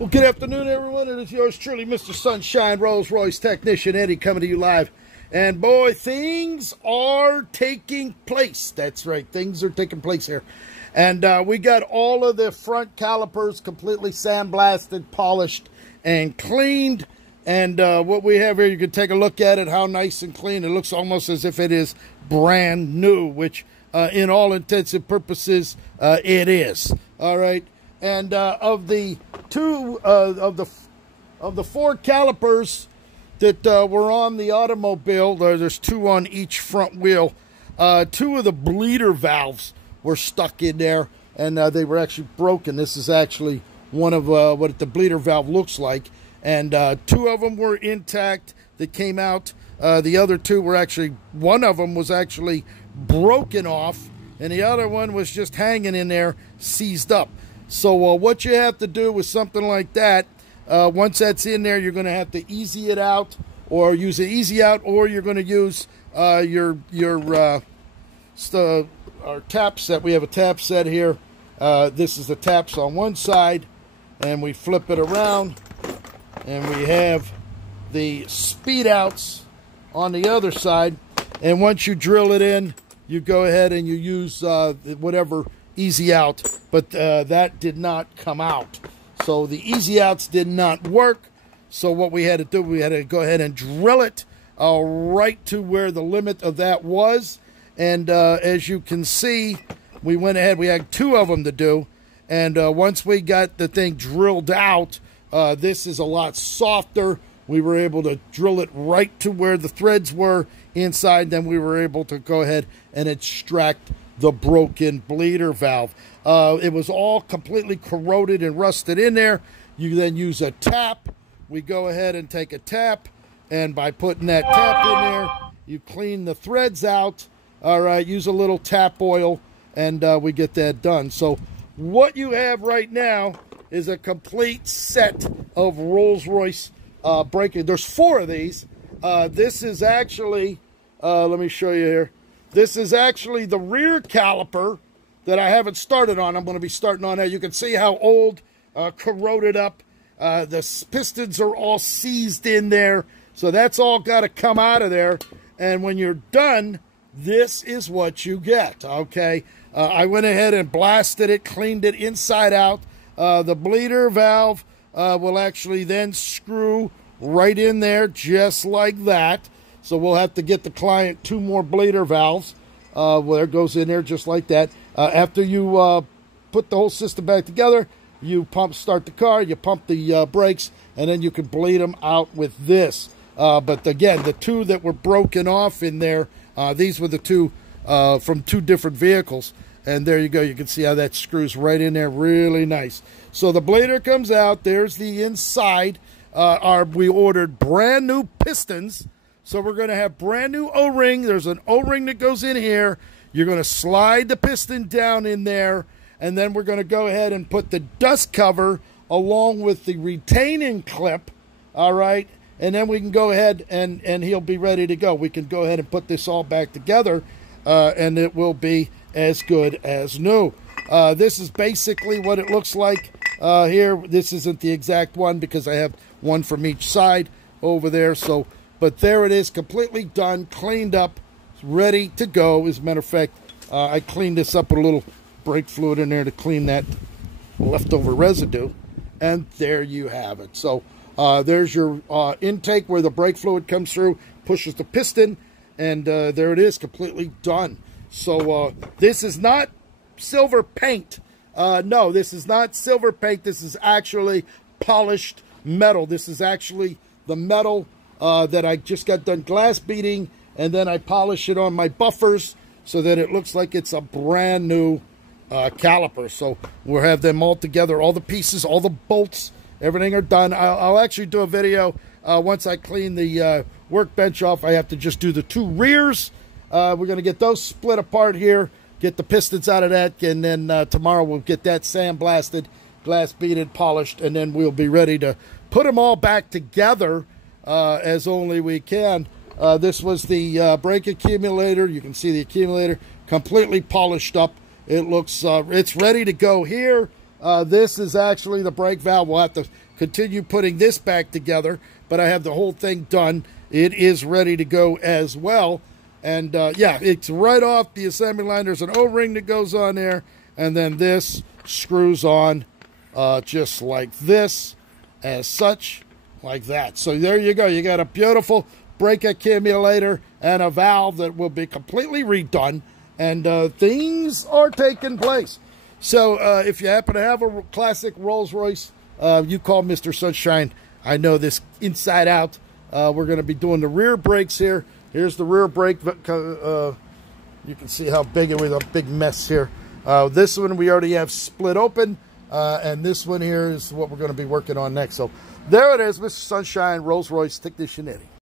Well, good afternoon, everyone. It is yours truly, Mr. Sunshine, Royce Technician Eddie, coming to you live. And boy, things are taking place. That's right, things are taking place here. And we got all of the front calipers completely sandblasted, polished, and cleaned. And what we have here, you can take a look at it, how nice and clean. It looks almost as if it is brand new, which in all intents and purposes, it is. All right. And of the four calipers that were on the automobile, there's two on each front wheel. Two of the bleeder valves were stuck in there, and they were actually broken. This is actually one of what the bleeder valve looks like. And two of them were intact that came out. The other two were actually, one of them was actually broken off, and the other one was just hanging in there, seized up. So what you have to do with something like that, once that's in there, you're going to have to easy it out, or use an easy out, or you're going to use our tap set. We have a tap set here. This is the taps on one side, and we flip it around, and we have the speed outs on the other side. And once you drill it in, you go ahead and you use whatever easy out, but that did not come out. So the easy outs did not work. So what we had to do, we had to go ahead and drill it right to where the limit of that was. And as you can see, we went ahead, we had two of them to do. And once we got the thing drilled out, this is a lot softer. We were able to drill it right to where the threads were inside. Then we were able to go ahead and extract the broken bleeder valve. It was all completely corroded and rusted in there. You then use a tap. We go ahead and take a tap, and by putting that tap in there, you clean the threads out. All right, use a little tap oil, and we get that done. So what you have right now is a complete set of Rolls-Royce braking. There's four of these. This is actually, let me show you here. This is actually the rear caliper that I haven't started on. I'm going to be starting on that. You can see how old, corroded up. The pistons are all seized in there. So that's all got to come out of there. And when you're done, this is what you get, okay? I went ahead and blasted it, cleaned it inside out. The bleeder valve will actually then screw right in there just like that. So we'll have to get the client two more bleeder valves. Where it goes in there just like that. After you put the whole system back together, you start the car, you pump the brakes, and then you can bleed them out with this. But again, the two that were broken off in there, these were the two from two different vehicles. And there you go. You can see how that screws right in there. Really nice. So the bleeder comes out. There's the inside. We ordered brand new pistons. So we're going to have brand new O-ring. There's an O-ring that goes in here. You're going to slide the piston down in there. And then we're going to go ahead and put the dust cover along with the retaining clip. All right. And then we can go ahead and he'll be ready to go. We can go ahead and put this all back together. And it will be as good as new. This is basically what it looks like here. This isn't the exact one because I have one from each side over there. So, but there it is, completely done, cleaned up, ready to go. As a matter of fact, I cleaned this up with a little brake fluid in there to clean that leftover residue. And there you have it. So there's your intake where the brake fluid comes through, pushes the piston, and there it is, completely done. So this is not silver paint. No, this is not silver paint. This is actually polished metal. This is actually the metal that I just got done glass beating, and then I polish it on my buffers so that it looks like it's a brand new caliper. So we'll have them all together, all the pieces, all the bolts, everything are done. I'll actually do a video once I clean the workbench off. I have to just do the two rears. We're going to get those split apart here, get the pistons out of that, and then tomorrow we'll get that sandblasted, glass beaded, polished, and then we'll be ready to put them all back together as only we can. This was the brake accumulator. You can see the accumulator completely polished up. It looks, it's ready to go here. This is actually the brake valve. We'll have to continue putting this back together, but I have the whole thing done. It is ready to go as well. And yeah, it's right off the assembly line. There's an O-ring that goes on there, and then this screws on just like this, as such, like that. So there you go. You got a beautiful brake accumulator and a valve that will be completely redone, and things are taking place. So if you happen to have a classic Rolls-Royce, you call Mr. Sunshine. I know this inside out. We're going to be doing the rear brakes here. Here's the rear brake. You can see how big it was, a big mess here. This one we already have split open, and this one here is what we're going to be working on next. So there it is, Mr. Sunshine, Rolls-Royce Technician Eddy.